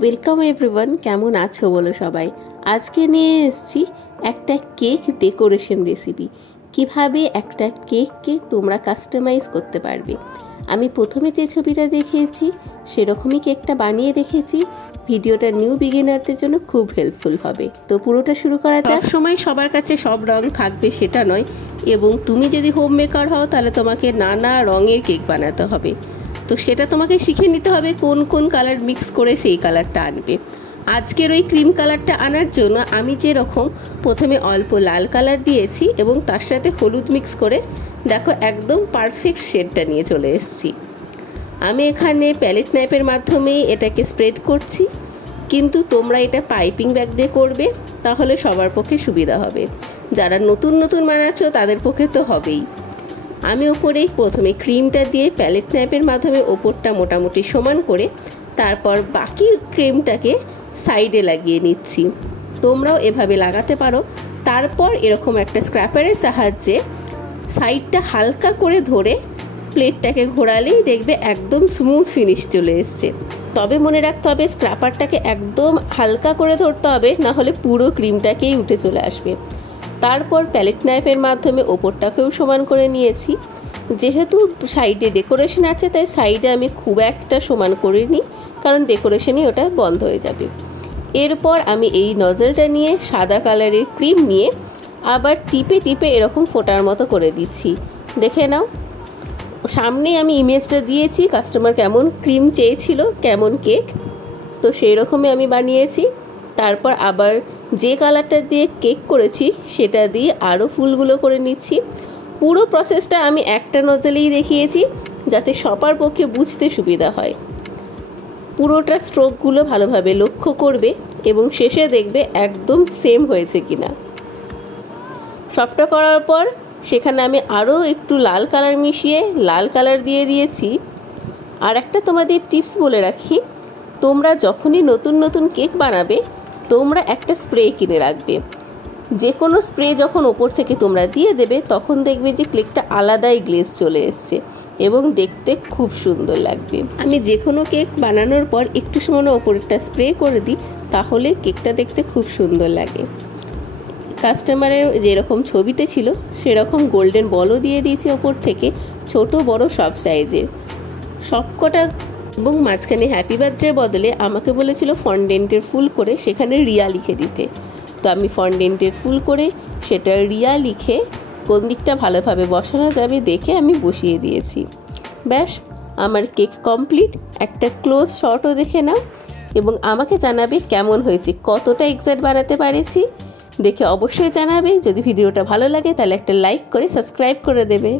Welcome everyone, কেমন আছো বলো সবাই। আজকে নিয়ে এসেছি একটা কেক ডেকোরেশন রেসিপি। কিভাবে একটা কেককে তোমরা কাস্টমাইজ করতে পারবে। আমি প্রথমে যে ছবিটা দেখিয়েছি সেরকমই কেকটা বানিয়ে দেখেছি। ভিডিওটা নিউ বিগিনারদের জন্য খুব হেল্পফুল হবে। তো পুরোটা শুরু করা যাক। সময় সবার কাছে সব রং থাকবে সেটা নয়, এবং তুমি যদি হোম মেকার হও তাহলে তোমাকে নানা রঙের কেক বানাতে হবে। তো সেটা তোমাকে শিখে নিতে হবে কোন কোন কালার মিক্স করে সেই কালারটা আনবে। আজকের ওই ক্রিম কালারটা আনার জন্য আমি যেরকম প্রথমে অল্প লাল কালার দিয়েছি এবং তার সাথে হলুদ মিক্স করে দেখো একদম পারফেক্ট শেডটা নিয়ে চলে এসেছি। আমি এখানে প্যালেট নাইফের মাধ্যমেই এটাকে স্প্রেড করছি, কিন্তু তোমরা এটা পাইপিং ব্যাগ দিয়ে করবে, তাহলে সবার পক্ষে সুবিধা হবে। যারা নতুন নতুন বানাচ্ছ তাদের পক্ষে তো হবেই। আমি ওপরে প্রথমে ক্রিমটা দিয়ে প্যালেট নাইফের মাধ্যমে ওপরটা মোটামুটি সমান করে তারপর বাকি ক্রিমটাকে সাইডে লাগিয়ে নিচ্ছি। তোমরাও এভাবে লাগাতে পারো। তারপর এরকম একটা স্ক্র্যাপারের সাহায্যে সাইডটা হালকা করে ধরে প্লেটটাকে ঘোরালেই দেখবে একদম স্মুথ ফিনিশ চলে এসছে। তবে মনে রাখতে হবে স্ক্র্যাপারটাকে একদম হালকা করে ধরতে হবে, না হলে পুরো ক্রিমটাকেই উঠে চলে আসবে। তারপর প্যালেট নাইফের মাধ্যমে ওপরটাকেও সমান করে নিয়েছি। যেহেতু সাইডে ডেকোরেশন আছে তাই সাইডে আমি খুব একটা সমান করিনি, কারণ ডেকোরেশনই ওটা বন্ধ হয়ে যাবে। এরপর আমি এই নজলটা নিয়ে সাদা কালারের ক্রিম নিয়ে আবার টিপে টিপে এরকম ফোটার মতো করে দিচ্ছি। দেখে নাও, সামনে আমি ইমেজটা দিয়েছি কাস্টমার কেমন ক্রিম চেয়েছিল, কেমন কেক, তো সেই রকমই আমি বানিয়েছি। তারপর আবার যে কালারটা দিয়ে কেক করেছি সেটা দিয়ে আরও ফুলগুলো করে নিচ্ছি। পুরো প্রসেসটা আমি একটা নজলেই দেখিয়েছি যাতে সবার পক্ষে বুঝতে সুবিধা হয়। পুরোটা স্ট্রোকগুলো ভালোভাবে লক্ষ্য করবে এবং শেষে দেখবে একদম সেম হয়েছে কিনা। সবটা করার পর সেখানে আমি আরও একটু লাল কালার মিশিয়ে লাল কালার দিয়ে দিয়েছি। আর একটা তোমাদের টিপস বলে রাখি, তোমরা যখনই নতুন নতুন কেক বানাবে তোমরা একটা স্প্রে কিনে রাখবে। যে কোনো স্প্রে যখন ওপর থেকে তোমরা দিয়ে দেবে তখন দেখবে যে কেকটা আলাদাই গ্লেজ চলে এসছে এবং দেখতে খুব সুন্দর লাগবে। আমি যে কোনো কেক বানানোর পর একটু সময় ওপরটা স্প্রে করে দিই, তাহলে কেকটা দেখতে খুব সুন্দর লাগে। কাস্টমারের যেরকম ছবিতে ছিল সেরকম গোল্ডেন বলও দিয়ে দিয়েছি ওপর থেকে, ছোট বড় সব সাইজের সবকটা। এবং মাঝখানে হ্যাপি বার্থডের বদলে আমাকে বলেছিল ফন্ডেন্টের ফুল করে সেখানে রিয়া লিখে দিতে। তো আমি ফন্ডেন্টের ফুল করে সেটা রিয়া লিখে কোন দিকটা ভালোভাবে বসানো যাবে দেখে আমি বসিয়ে দিয়েছি। ব্যাস, আমার কেক কমপ্লিট। একটা ক্লোজ শটও দেখে নাও এবং আমাকে জানাবে কেমন হয়েছে, কতটা এক্সাক্ট বানাতে পেরেছি দেখে অবশ্যই জানাবে। যদি ভিডিওটা ভালো লাগে তাহলে একটা লাইক করে সাবস্ক্রাইব করে দেবে।